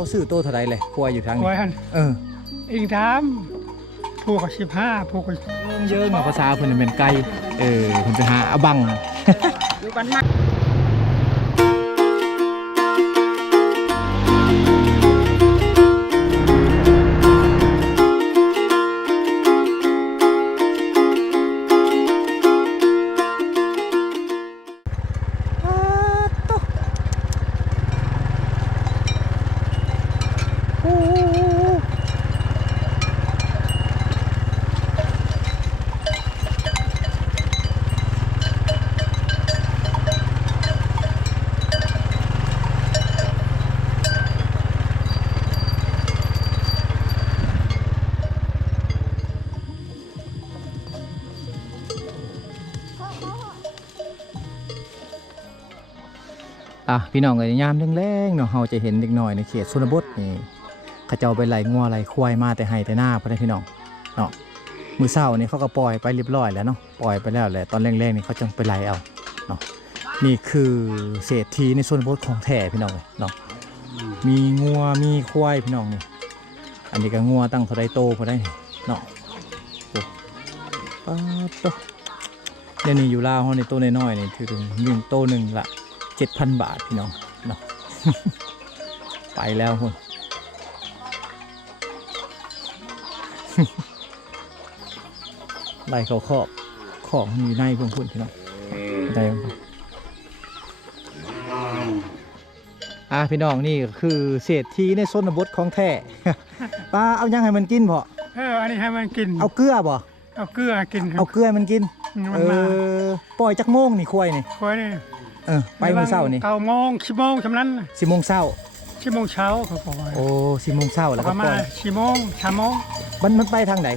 เขาซื้อโตเท่าไรเลยควายอยู่ทางไว้นี้หันเอออิงถามผูกกับสิบห้าผูกกับเยอะเนาะภาษาเพิ่นเป็นไก่เออเพิ่นไปหาเอาบังอยู่กันมา อะพี่น้องเอ้ยยามแรงๆเนาะเฮาจะเห็นเด็กน้อยในเขตชนบทนี่เขาเจ้าไปไล่งัวไล่ควายมาแต่ให้แต่หน้าพ่อแม่พี่น้องเนาะมือเช้านี่เขาก็ปล่อยไปเรียบร้อยแล้วเนาะปล่อยไปแล้วแหละตอนแรกๆนี่เขาจังไปไล่เอาเนาะนี่คือเศรษฐีในชนบทของแท้พี่น้องเอ้ยเนาะมีงัวมีควายพี่น้องนี่อันนี้ก็งัวตั้งเท่าใดโตพอได้เนาะโอ้ป๊าโตเดี๋ยนี้อยู่ลาวเฮาในโตน้อยๆนี่ถือถึงหนึ่งโตหนึ่งละ เจ็ดพันบาทพี่น้องเนาะไปแล้วคนไล่เขาคอกของมีในพวกคุณพี่น้องได้บ่อะพี่น้องนี่ก็คือเศรษฐีในชนบทของแท้ป้าเอายังให้มันกินพอเอออันนี้ให้มันกิน เอาเกลือบ่เอาเกลือกินเอาเกลือให้มันกินมัเอนมาอปล่อยจักโมงนี่ควายนี่คอยนี่ เออไปมื้อเช้านี่เก้าโมงสิบโมงชำนั้นสิโมงเช้าสิบโมงเช้าเขาบอกว่าโอ้สิโมงเช้าแล้วปก็ระปมาล่อณยสี่โมงสามโมงมันมันไปทางไหน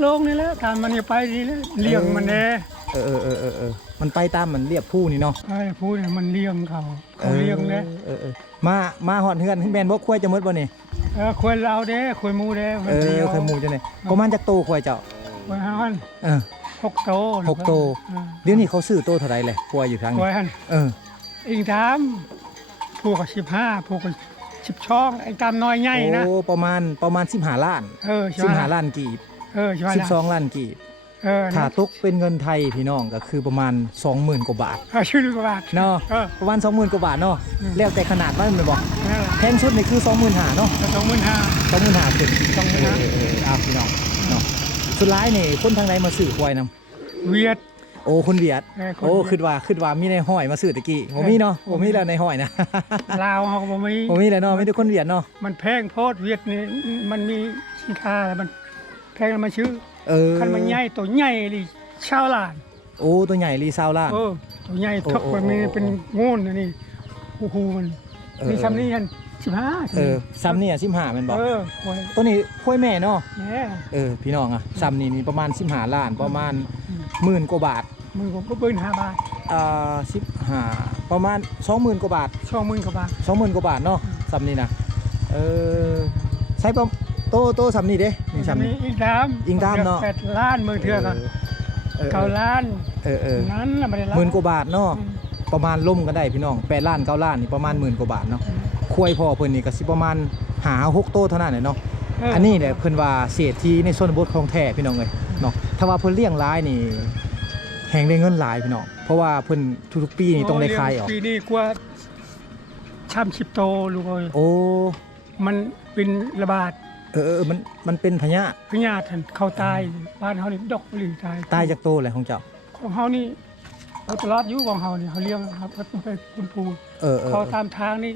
โลงนี่แหละตามมันนี่ไปนี่แหละเลี้ยงมันเด้เออเออเออเออเออมันไปตามมันเรียบผู้นี่เนาะไอ้พูดเนี่ยมันเลี้ยงเขาเขาเลี้ยงเด้เออเออมามาหอดเฮือนแมนบ่ควายจะหมดบ่นี่เออควายเราเด้ควายหมูเด้มัเอนเลี้ยองเคยหมูจังได๋ประมาณจักโตควายเจ้าควายหันเออ หกโตหกโตเออเดี๋ยวนี้เขาซื้อโตเท่าไรเลยควายอยู่ทางคนี้วายหันเอออิงถามผูกกับสิบห้าผูกกับสิบช่องไอ้กำน้อยใหญ่นะโอ้ประมาณประมาณ15ล้านเออใช่ไหม15ล้านกีบเออใช่ไหมล่ะ12ล้านกีบเออถ้าตกเป็นเงินไทยพี่น้องก็คือประมาณ 20,000กว่าบาทเออชื่อลูกบาท เนาะเออ ประมาณ 20,000กว่าบาทเนาะอืมแล้วแต่ขนาดว่ามันบ่นั่นแหละแพงสุดนี่คือ25,000เนาะ สองหมื่นห้า25,000ขึ้น25,000เออเออเออเอาพี่น้องเนาะ สุดท้ายนี่คนทางใดมาซื้อควายนํเวียด โอ้คนเวียด เออคนโอ้เวียดคิดว่าคิดว่ามีในห้อยมาซื้อตะกี้ผมมีเนาะผมมีแล้วในห้อยนะ ลาวเขาก็บ่มีผมมีแล้วเนาะมีแต่คนเวียดเนาะมันแพงโพดเวียดนี่มันมีสินค้าแล้วมันแพงแล้วมันชื่อเออคันมันใหญ่ตัวใหญ่เลยชาวลานโอ้ตัวใหญ่รีซาวล่าง เออตัวใหญ่โอ้ทักโอ้มันมีโอ้ เป็นงูนอันนี่โอ้โหมันเออ มีซ้ำนี่กันสิบห้าเออซ้ำนี่อะสิบห้าแมันบอกเออโอ้ยตัวนี้ค่อยแม่เนาะเนี่ยเออพี่น้องอะซ้ำนี่นี่ประมาณสิบห้าล้านประมาณอืมหมื่นกว่าบาทมือผมก็เบิ้ลห้าบาทอ่าสิบห้าประมาณสองหมื่นกว่าบาทสองหมื่นกว่าบาทสองหมื่นกว่าบาทเนาะซ้ำนี่นะเออใช้ประโตโตซ้ำนี่เด้นี่ซ้ำนี่อีกดามอีกดามเนาะแปดล้านมือเทือกอะเออเก้าล้านเออเออนั้นน่ะไม่ได้ล้านหมื่นกว่าบาทเนาะอืม ประมาณล่มก็ได้พี่น้องแปดล้านเก้าล้านนี่ประมาณหมื่นกว่าบาทเนาะควายพ่อเพิ่นนี่ก็สิประมาณหาหกโตเท่านั้นแหละเนาะเอันนี้แหละเพิ่นว่าเศรษฐีในชนบทของแท้พี่น้องเลยเนาะถ้าว่าเพิ่นเลี้ยงหลายนี่แหงได้เงินหลายพี่น้องเพราะว่าเพิ่นทุกๆปีนี่ต้องได้ขายออกปีนี้กว่าชามสิบโตลูกเอ้ยโอ้มันเป็นระบาดเออเออมันมันเป็นพญาพญาติเขาตายบ้านเขานี่ดอกหลิงตายตายจากโตแหละของเจ้าของเขานี่ เขาตลอดอยู่ของเขานี่เขาเลี้ยงครับเขาไปคุณปูเออเออเขาตามทางนี่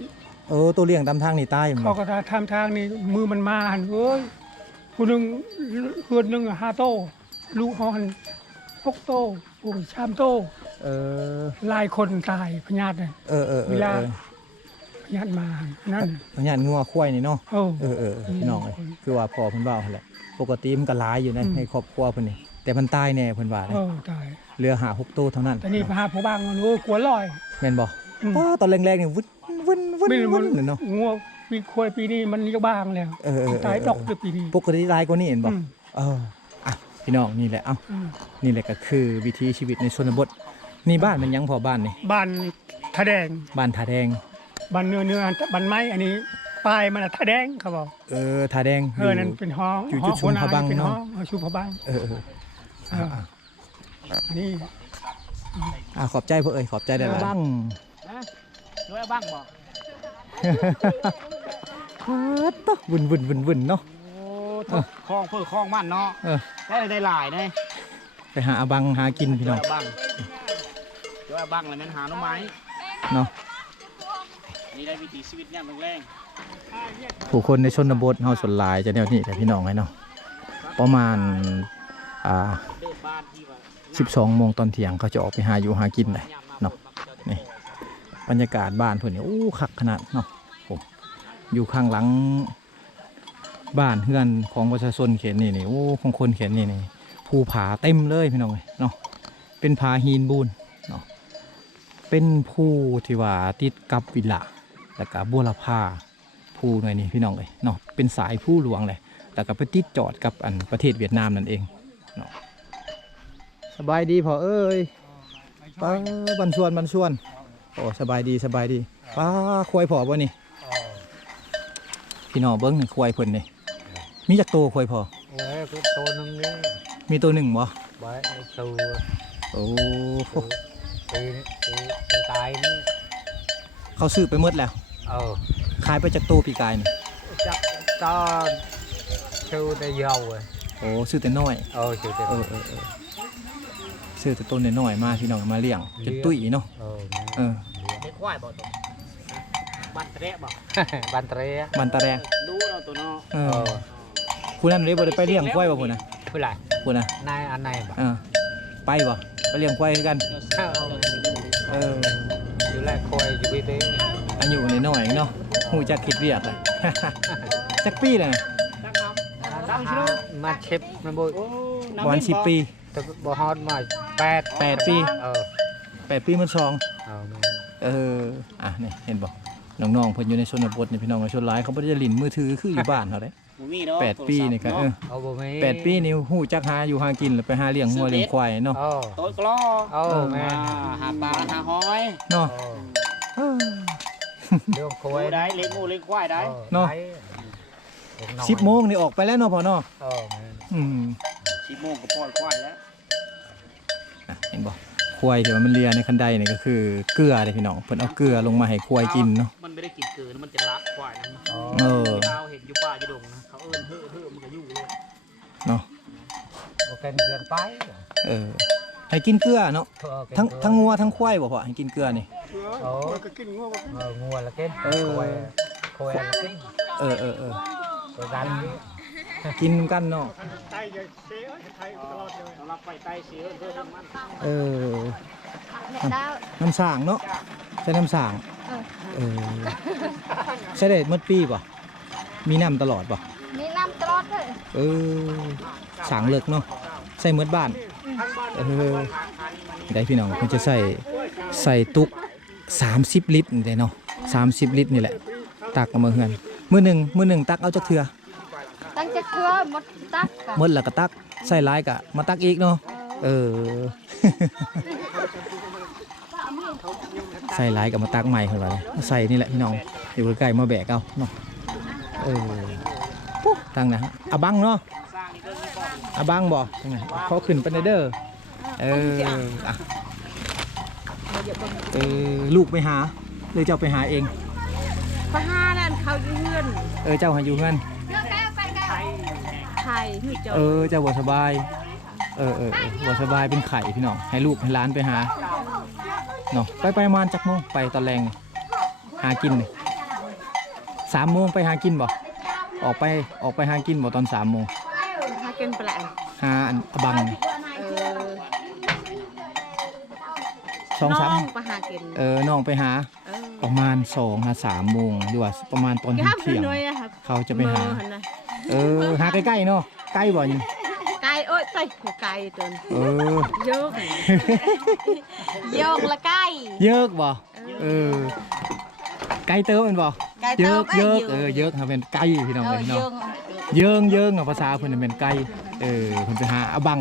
เออตัวเลี้ยงตามทางนี่ตายแม่นเขาบ่ก็ตามทางนี่มือมันมาหันเอ้ยผู้หนึ่งเพื่อนหนึ่งห้าโตลูกเขาหันหกโตโอ้ยชามโตเออหลายคนตายพญาติเนี่ยเออเออเอเวอลาเออพญาติมาหันนั่น พญางัวควายนี่เนาะโอ้เออเออเออพี่น้องเลยคือว่าพ่อเพิ่นเว้าหั่นแหละ ปกติมันก็หลายอยู่นะอืมในครอบครัวเพิ่นนี่ แต่มันตายแน่เพิ่นว่าเอนะอตายเหลือหาหกโตเท่านั้นแต่นี่พาผู้บ้างมันโอ้ยกลัวลอย แม่นบ่อืม ป้าตอนแรกๆนี่วุ่นวุ่นวุ่นไม่วุ่มันนเนาะ งัวปีควายปีนี้มันเลี้ยงบ้างแล้วเออเออเออ ตายดอกเดือปีนี้ ปกติร้ายกว่านี้เห็นบ่อืม เอออะพี่น้องนี่แหละเอ้าอืมนี่แหละก็คือวิถีชีวิตในชนบท นี่บ้านมันยังพอบ้านนี่บ้านทะแดงบ้านทาแดง บ้านเนื้อเนื้อบ้านไม้อันนี้ปลายมันน่ะท่าแดงเขาบอกเออทาแดงเออนั่นเป็นห้องอยู่ห้จุอดงชุมพะบังเป็นเนาะห้องเออชุมพะบัง เออเออเอออั นนี้อ่าขอบใจพ่อเอ้ยขอบใจได้ละบ้างด้วยบ้างบอกฮัดตะวุ่นวุ่นวุ่นวุ่นเนาะโอ้ถกคลองเพื่อคลองมันเนาะเออได้ได้หลายได้ไปหาอาบังหากินพี่น้องด้วยบ้างด้วยบ้างแล้วมันหาหน่อไม้เนาะนี่ได้วิถีชีวิตเนี่ยแรงผู้คนในชนบทเฮาส่วนหลายจะแนวนี้แหละพี่น้องไงเนาะประมาณอ่า สิบ้านที่ว่า12โมงตอนเที่ยงเขาจะออกไปหาอยู่หากินเลยเนาะนี่บรรยากาศบ้านเพิ่นนี่โอ้คักขนาดเนาะผมอยู่ข้างหลังบ้านเฮือนของประชาชนเขตนี่นี่โอ้ของคนเขตนี่นี่ภูผาเต็มเลยพี่น้องเอ้ยเนาะเป็นผาหินบูนเนาะเป็นภูที่ว่าติดกับวิลละแล้วก็บัวละพาภูหน่อยนี่พี่น้องเอ้ยเนาะเป็นสายภูหลวงเลยแล้วก็ไปติดจอดกับอันประเทศเวียดนามนั่นเองเนาะ สบายดีพอเอ้ยป้าบันชวนบันชวน โอ้สบายดีสบายดีป้าควายพอบ่นี่พี่น้องเบิ้งนี่ควายเพิ่นนี่มีจักตัวควายพอเอ้ยกูตัวหนึงนี่มีตัวหนึ่งบ่ใบไอ้ตัวโอ้ตีนี่ตีตีตายนี่เขาซื้อไปหมดแล้วเออขายไปจักตัวปีกายนี่จับตอนชื่อได้ยาวเลยโอ้ซื้อแต่น้อยเออชื่อได้เออเออเออ ซื้อแต่ต้นน้อยๆมาพี่น้องเอามาเลี้ยงจนตุ้ยเนาะเออเออเด็กควายบอกตัวบ้านเตะบอกบันเตรียมันตาแดงดูเราตัวเนาะเอเอออคุณนั่นเลยบ่ได้ไปเลี้ยงควายบ่พุ่นน่ะผู้ไรพุ่นน่ะนายอันไหนบ่เออไปบ่ไปเลี้ยงควายคือกันเออเอออยู่แรกคอยอยู่พี่เต้อายุน้อยๆเนาะหูจักคิดเวียกเลยจักปีเลยนะตั้งชื่อมาเช็บมันบ่โอ้ประมาณสิบปีแต่บ่ฮอดมา แปดแปดปีเออแปดปีมันสองเออมันเอออะนี่เห็นบอกน้องๆเพิ่นอยู่ในชนบทนี่พี่น้องในชนหลายเขาบ่ได้ลินมือถือคืออยู่บ้านเขาเด้หมูมีเนาะแปดปีนี่ก็เออเอาบ่มีแปดปีนี่หูจักหาอยู่หากินแล้วไปหาเลี้ยงงัวเลี้ยงควายเนาะเออโต๊ะกล้อเออแม่อ่าหาปลาหาหอยเนาะเออเรื่องคโอ้อยได้เลี้ยงงูเลี้ยงควายได้เนาะ สิบโมงนี่ออกไปแล้วเนาะพ่อเนาะเออแม่นอืมสิบโมงก็ปล่อยควายแล้วอะ เห็นบ่ควายที่ว่ามันเลียในคันไดนี่ก็คือเกลือเด้พี่น้องเพิ่นเอาเกลือลงมาให้ควายกินเนาะมันไม่ได้กินเกลือนะมันจะละควายนะอ๋อเออเวลาเราเห็นอยู่ป่าอยู่ดงนะเขาเอิ้นเฮ้อเฮ้อมันก็อยู่เลยเนาะโอเคเกินไปเออให้กินเกลือเนาะเออเกินทั้งไปทั้งงัวทั้งควายบ่พ่อให้กินเกลือนี่เออมันก็กินงัวบ่กินเอองัวละเกินเออคอยคอยละเกินเออเออเออตัว กินกันเนาะไตจะเสียไทยตลอดเลยเราไปไตเสียเพื่อมันเออน้ำสางเนาะใช้น้ำสางเออใช้ได้หมดปีป่ะมีน้ำตลอดป่ะมีน้ำตลอดเลยเออสางเลิกเนาะใส่มดบ้านเออได้พี่น้องมันจะใส่ใส่ตุก30 ลิตรนี่แหละเนาะ30 ลิตรนี่แหละตักเอามาเฮือน มือหนึ่งมือหนึ่งตักเอาจากเถื่อ ตั้งจะเครือห มดตักกะหมดแล้วก็ตักใส่หลายกะมาตักอีกเนาะเออ ใส่หลายกับมาตักใหม่คนละเลยใส่นี่แหละพี่น้องอยู่ใกล้ๆมาแบกเอาเนาะเออปุ๊บตั้งนะอาบังเนาะอาบังบ่ตั้งนะเขาขึ้นไปในเด้อเอออะเออลูกไปหาเลยเจ้าไปหาเอง พระห้านั่นเขาอยู่เฮือน เออเจ้าหาอยู่เงิน ไทยหือเจอเออเจ้าบ่สบาย เออเออเออบ่สบายเป็นไข่พี่น้องให้ลูกให้หล้านไปหาเนาะไปไปประมาณจักโมงไปตอนแรงนี่หากินนี่สามโมงไปหากินบ่ออกไปออกไปหากินบ่ตอนสามโมงหากินแปลงหาอันอบังนี่เออสองสามน้องไปหากินเออน้องไปหาเออประมาณสองหาสามโมงหรือว่าประมาณตอนแก้มเที่ยงน้อยๆอะครับเขาจะไปหามือหั่นน่ะ เออหาใกล้ๆเนาะใกล้บ่นี่ไก่โอ้ยไก่ไก่จนเออ โยกโยกละไก่ เยอะบ่เออไกลเติมเป็นบ่ไก่เยเติอะบเยอะ เออเยอะครับเป็นไก่พี่น้องเอเลอยโยเนาะกเยิงเยิงอะภาษาเพิ่นนะเป็นไก่เออเพิ่นไปหาเอาบัง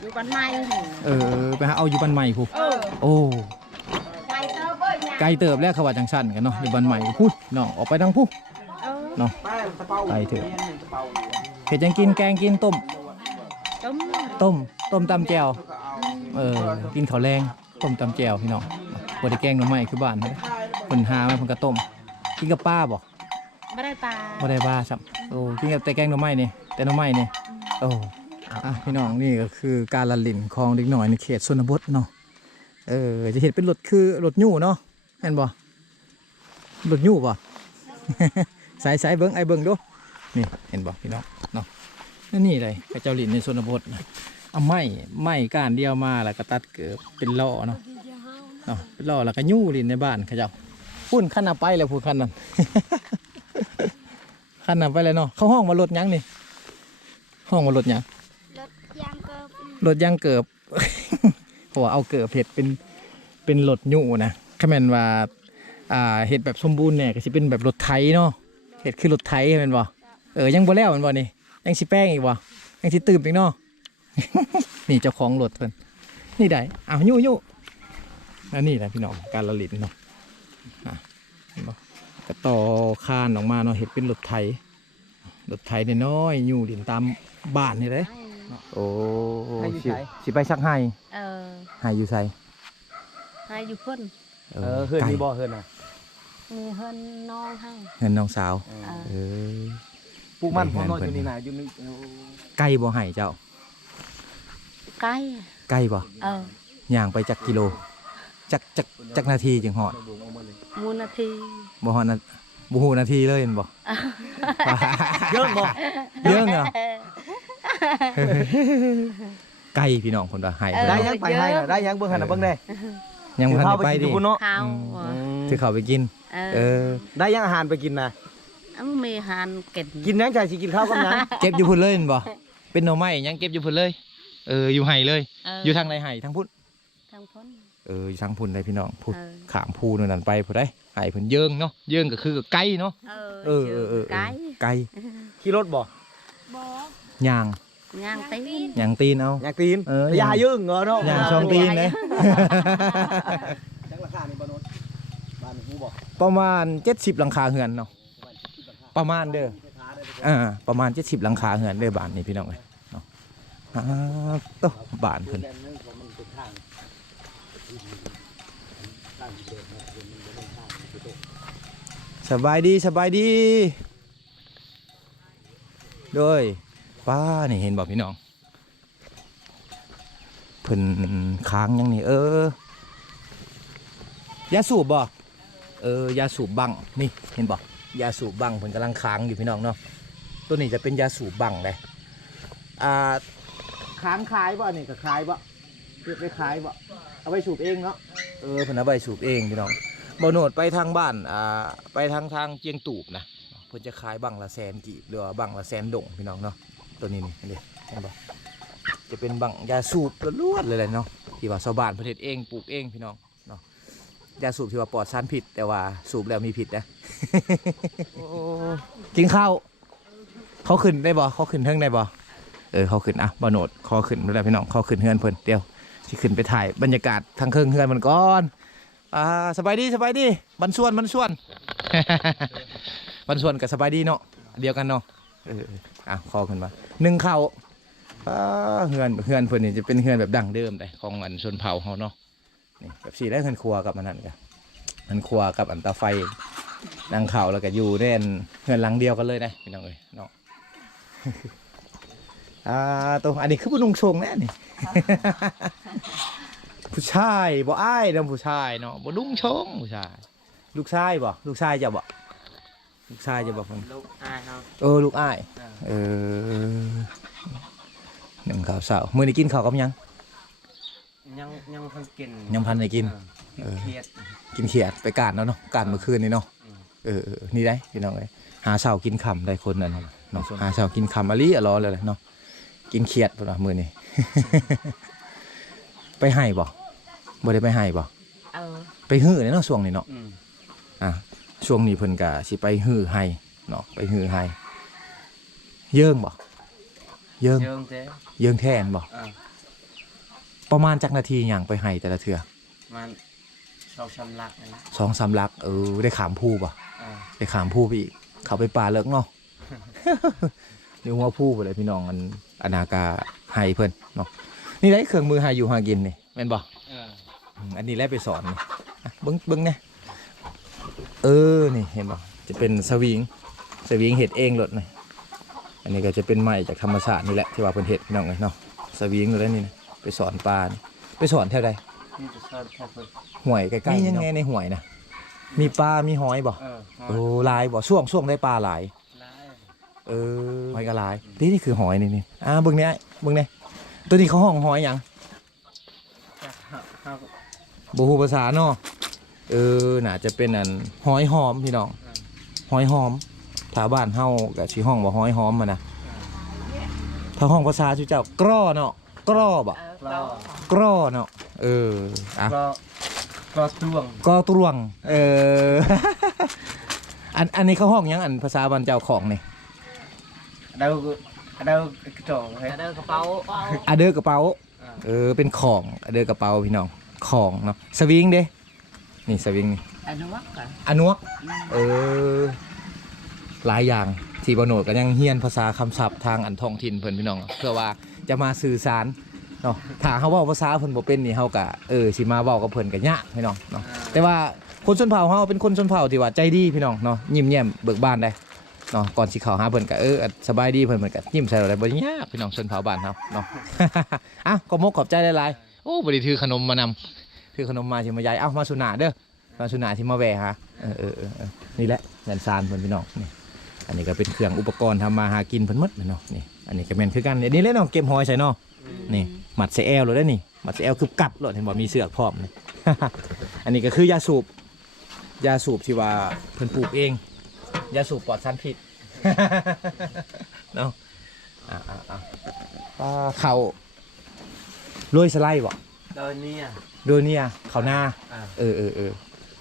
อยู่บ้านไม้เออไปหาเอาอยู่บ้านใหม่พูเออโอ้ไก่เติบเอ้ยเนี่ยไกลเติบแล้วเขาว่าจังซั่นกันเนาะอยู่บ้านใหม่พูดน้องออกไปทางพู เอเนาะไก่เถอะเห็ดหยังกินแกงกินต้ม ต้มต้มต้มตำแจ่วเออกินข้าวแรงต้มตำแจ่วพี่น้องบ่ได้แกงหน่อไม้คือบ้านเพิ่นเพิ่นหามาเพิ่นก็ต้มกินกับป้าบ่ไม่ได้ปลาบ่ได้บ้าซับโอ้กินกับแต่แกงหน่อไม้นี่แต่หน่อไม้นี่โอ้อะพี่น้องนี่ก็คือการละลิ่นของเด็กหน่อยในเขตชนบทเนาะเออจะเห็นเป็นรถคือรถยู่เนาะเห็นบ่รถยู่บ่ สายสายเบิ้งไอเบิ้งดูนี่เห็นบ่พี่น้องเนาะนั่นนี่เลยกระเจ้าลินในชนบทนะเอาไม้ไม้ก้านเดียวมาแล้วก็ตัดเกือบเป็นล้อเนาะเนาะเป็นล้อแล้วก็ยู่ลินในบ้านเขาเจ้าพุ่นขั้นเอาไปแล้วพูดขั้นนั้นขั้นเอาไปเลยเนาะเข้าห้องมารถหยังนี่ห้องมารถหยังรถยางเกิบรถยางเกือบเพราะว่าเอาเกือบเห็ดเป็นเป็นรถยู่นะแค่แมนว่าอ่าเห็ดแบบสมบูรณ์เนี่ยก็สิเป็นแบบรถไถเนาะ เห็ดคือรถไถแม่นบ่เออยังบ่แล้วแม่นบ่นี่ยังสิแป้งอีกบ่ยังสิตื่มอีกเนาะนี่เจ้าของรถเพิ่นนี่ได้อ้าวยู่ยู่อันนี้แหละพี่น้องการละลินเนาะอะเห็นบ่ก็ต่อคานออกมาเนาะเห็ดเป็นรถไถรถไถน้อยๆยู่ลินตามบ้านนี่เลยโอ้ให้อยู่สิไสสิไปสักให้เออให้อยู่ไสให้อยู่พุ่นเออเฮือนไก่มีบ่เฮือนน่ะ มีเฮินน้องให้ เงินน้องสาว เออเออปลูกมันไปพอเฮือนน้อยเพิ่อนยู่นี่น่ะอยู่นี่ไก่บ่ให้เจ้า ไก่ไก่บ่เออย่างไปจักกิโล จักจักจักนาทีจึงหอดมูลนาทีบ่หอดนาบ่ฮู้นาทีเลยเห็นบ่ เยอะบ่เยอะเหรอ ไก่พี่น้องคนว่าให้ได้ยังไปให้น่ะได้ยังเบิ่งหั่นน่ะเบิ่งได้ ยังบ่ทันได้ไปกินดิอยู่พุ่นเนาะข้าวถือเขาไปกิน เอเอออ ได้ยังอาหารไปกินน่ะเอ้ามีหานเก็นกินยังใจสิกินข้าวกับหยัง เก็บอยู่พุ่นเลยเห็นบ่เป็นหน่อไม้ยังเก็บอยู่พุ่นเลย เอออยู่ไห้เลยเอออยู่ทางไหนไห้ทางพุ่นทางพ้นเอออยู่ทางพุ่นเลยพี่น้องพุ่นเออขามพูนู่นนั่นไปผู้ได้ไห้เพิ่นเยิงเนาะเยิงก็คือไก่เนาะเออเออเออเออไก่ไก่ขี่รถบ่ย่าง ย่างตีนย่างตีนเอาอยากตีนเอออย่ายึงเหรอเนาะย่างช่องตีนเลยจังราคานี่บ่โนนบ้านฮู้บ่ประมาณ 70 หลังคาเหือนเนาะ ประมาณเด้อ อ่า ประมาณ 70 หลังคาเหือนเด้อบ้านนี่พี่น้องเอ้ยเนาะอ่าโตบ้านเพิ่น สบายดีสบายดี โดย ป้านี่เห็นบอกพี่น้องเพิ่นค้างยังนี่เออยาสูบบ่เออยาสูบบังนี่เห็นบ่ยาสูบบังเพิ่นกำลังค้างอยู่พี่น้องเนาะตัวนี้จะเป็นยาสูบบังเลยอ่าค้างขายบ่นี่ก็ขายบ่เก็บไปขายบ่เอาไปสูบเองเนาะเออเพิ่นเอาไปสูบเองพี่น้องบ่โนดไปทางบ้านอ่าไปทางทางเจียงตูบนะเพิ่นจะขายบังละแสนกีบหรือว่าบังละแสนดงพี่น้องเนาะ ตัวนี้นี่เห็นดิเห็นบ่จะเป็นบังยาสูบล้วนเลยแหละเนาะที่ว่าชาวบ้านประเทศเองปลูกเองพี่น้องเนาะยาสูบที่ว่าปลอดสารพิษแต่ว่าสูบแล้วมีพิษนะกินข้าวเขาขึ้นได้บ่เขาขึ้นเทิงได้บ่เออเขาขึ้นอะบ่โนดเขาขึ้นแล้วพี่น้องเขาขึ้นเฮือนเพิ่นเดียวสิขึ้นไปถ่ายบรรยากาศทางเครื่องเฮือนมันก่อนอ่าสบายดีสบายดีบันส่วนบันส่วนบันส่วนกับสบายดีเนาะเดียวกันเนาะ อะคอขึ้นมาหนึ่งเข่าอ่าเฮือนเฮือนเพิ่นนี่จะเป็นเฮือนแบบดั้งเดิมเลยของอันชนเผ่าเขาเนาะนี่แบบสี่ได้เฮือนครัวกับมันนั่นกันมันครัวกับอันตาไฟนั่งเข่าแล้วก็อยู่ในอันเฮือนหลังเดียวกันเลยนะพี่น้องเอ้ยเนาะอ่าตัวอันนี้คือผู้นุ่งชงแน่นี่ผู้ชายบ่อ้ายเด้อผู้ชายเนาะบ่นุ่งชงผู้ชาย ลูกชายบ่ลูกชายจะบ่ ลูกชายจะบ่เพิ่นลูกอายเขาเออลูกอ้ายเออหนึ่งข้าวเสามื้อนี้กินข้าวกับหยังยังยังเพิ่งกินยังพันได้กินเออเครียดกินเขียดไปกาดแล้วเนาะกาดเมื่อคืนนี่เนาะเออเออนี่ได้พี่น้องเอ้ยหาเสากินคำได้คนนั่นเนาะหาเสากินคำอะลีอะรอเลยแหละเนาะกินเขียดพุ่นว่ามื้อนี้ไปให้บ่บ่ได้ไปให้บ่เออไปฮื้อเนาะช่วงนี้เนาะอืมอะ ช่วงนี้เพิ่นก็สิไปฮื้อให้เนาะไปฮื้อให้เยิ่งบ่เยิ่งเจิงเจ๊เยิ่งแทนบ่อ่าประมาณจักนาทีหยังไปให้แต่ละเทื่อมันชอบชำลักนะสองสามลักเออได้ขามผู้บ่อ่าได้ขามผู้ไปอีกเขาไปป่าเลิกเนาะ นี่หัวผู้ไปเลยพี่น้องอันอนากาไฮเพิ่นเนาะนี่ได้เครื่องมือหาอยู่หากินนี่แม่นบ่ เออ อืมอันนี้แหละไปสอนนี่อะเบิ้งเบิ้งเนี่ย เออ นี่เห็นป่ะจะเป็นสวิง สวิงเห็ดเองหลดนี่อันนี้ก็จะเป็นไม้จากธรรมชาตินี่แหละที่ว่าเพิ่นเห็ดพี่น้องเลยเนาะ สวิงเลยนี่นะไปสอนปลานี่ไปสอนแถวใดนี่จะสอนแค่เพิ่นห่วยใกล้ๆมียังไงในห่วยนะ มีปลา มีหอยบ่เออโอ้หลายบ่ช่วงช่วงได้ปลาหลายลายเออหอยก็หลายนี่นี่คือหอยนี่นี่อ่าเบิ่งเนี้ยเบิ่งเนี้ยตัวนี้เขาห้องหอยหยังเฮาบูฮูภาษาเนาะ เออน่าจะเป็นอันหอยหอมพี่น้องหอยหอมถ้าบ้านเฮากับชีห้องบ่หอยหอมมานะถ้าห้องภาษาชื่อเจ้ากร้อเนาะกร้อบ่กลอกร้อเนาะเอออะกลอกกลอกตวงกอตรวง เอออันอันนี้เขาห้องหยังอันภาษาบ้านเจ้าของนี่เดาเดากระจอกเฮ้ยกระเดินกระเป๋าเอาอะเดอร์กระเป๋าอ่าเออเป็นของอะเดอร์กระเป๋าพี่น้องของเนาะสวิงเด้ นี่สวิงนี่อันนั้นวะค่ะอนุวกเออ หลายอย่างที่บโนดก็ยังเฮียนภาษาคำศัพท์ทางอันท้องถิ่นเพิ่นพี่น้องเพื่อว่าจะมาสื่อสารเนาะถ้าเขาเว้าภาษาเพิ่นบ่เป็นนี่เฮาก็เออสิมาเว้ากับเพิ่นก็ยากพี่น้องเนาะแต่ว่าคนชนเผ่าเฮาเป็นคนชนเผ่าที่ว่าใจดีพี่น้องเนาะยิ้มแย้มเบิกบานได้เนาะก่อนสิเข้าหาเพิ่นก็เออสบายดีเพิ่นเพิ่นก็ยิ้มใส่เราได้บ่ยากพี่น้องชนเผ่าบ้านเฮาเนาะอะขอบมกขอบใจหลายๆโอ้บ่ได้ถือขนมมานำ ถือขนมมาสิมายายเอ้ามาสุนาเด้อมาสุนาที่มาแวะฮะเออเออเออออนี่แหละเงินซานเพิ่นพี่น้องนี่อันนี้ก็เป็นเครื่องอุปกรณ์ทำมาหากินเพิ่นมดเลยเนาะนี่อันนี้ก็แมนคือกันอันนี้เลยเนาะเก็บหอยใส่เนาะนี่หมัดใส่แอลเลยได้นี่หมัดใส่แอลคือกัดเลยเห็นบ่มีเสือกพร้อมนี่ อันนี้ก็คือยาสูบยาสูบที่ว่าเพิ่นปลูกเองยาสูบปลอดสารพิษ เนาะอ่าอ่าอ่าปลาเขาโรยสไลด์บ่ โดยเนี่ย โดยเนี่ยเขาหน้าอ่า เออเออเออ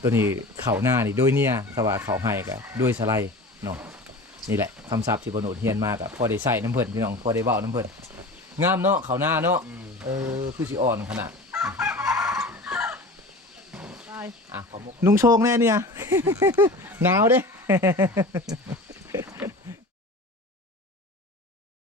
ตัวนี้เขาหน้านี่โดยเนี่ยแต่ว่าเขาให้ก็ด้วยสไลด์เนาะนี่แหละคำศัพท์ที่บโนดเฮียนมากอะพอได้ใส่น้ำเพิ่นพี่น้องพอได้เบ้าน้ำเพิ่นงามเนาะเขาหน้าเนาะอืมเออคือสิอ่อนขนาดอะขอมุก นุ่งโชงแน่เนี่ย หนาวเด้